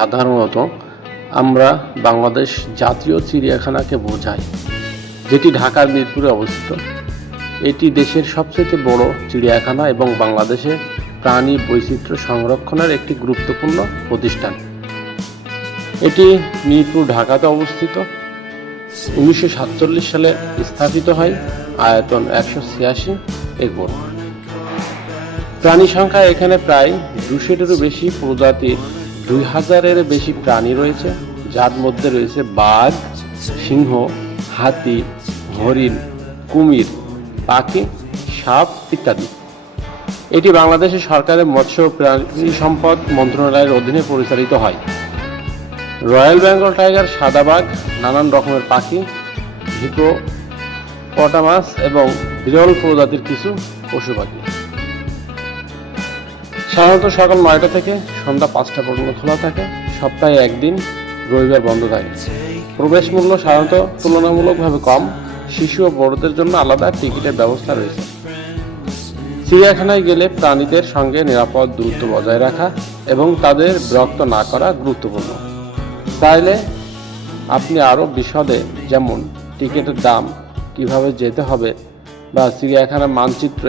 সাধারণত আমরা বাংলাদেশ জাতীয় চিড়িয়াখানাকে বোঝাই, যেটি ঢাকার মিরপুরে অবস্থিত। এটি দেশের সবচেয়ে বড় চিড়িয়াখানা এবং বাংলাদেশে প্রাণী বৈচিত্র্য সংরক্ষণের একটি গুরুত্বপূর্ণ প্রতিষ্ঠান। এটি মিরপুর, ঢাকাতে অবস্থিত। 1947 সালে স্থাপিত হয়। আয়তন 186 একর। প্রাণী সংখ্যা এখানে প্রায় 200-এরও বেশি প্রজাতির 2000-এর বেশি প্রাণী রয়েছে, যার মধ্যে রয়েছে বাঘ, সিংহ, হাতি, হরিণ, কুমির, পাখি, সাপ ইত্যাদি। এটি বাংলাদেশের সরকারের মৎস্য ও প্রাণী সম্পদ মন্ত্রণালয়ের অধীনে পরিচালিত হয়। রয়্যাল বেঙ্গল টাইগার, সাদা বাঘ, নানান রকমের পাখি, হিপোপটামাস এবং বিরল প্রজাতির কিছু পশু পাখি। সাধারণত সকাল 9টা থেকে সন্ধ্যা 5টা পর্যন্ত খোলা থাকে। সপ্তাহে একদিন, রবিবার বন্ধ থাকে। প্রবেশ মূল্য সাধারণত তুলনামূলকভাবে কম। শিশু ও বড়দের জন্য আলাদা টিকিটের ব্যবস্থা রয়েছে। চিড়িয়াখানায় গেলে প্রাণীদের সঙ্গে নিরাপদ দূরত্ব বজায় রাখা এবং তাদের বিরক্ত না করা গুরুত্বপূর্ণ। চাইলে আপনি আরও বিশদে, যেমন টিকিটের দাম, কিভাবে যেতে হবে বা চিড়িয়াখানার মানচিত্র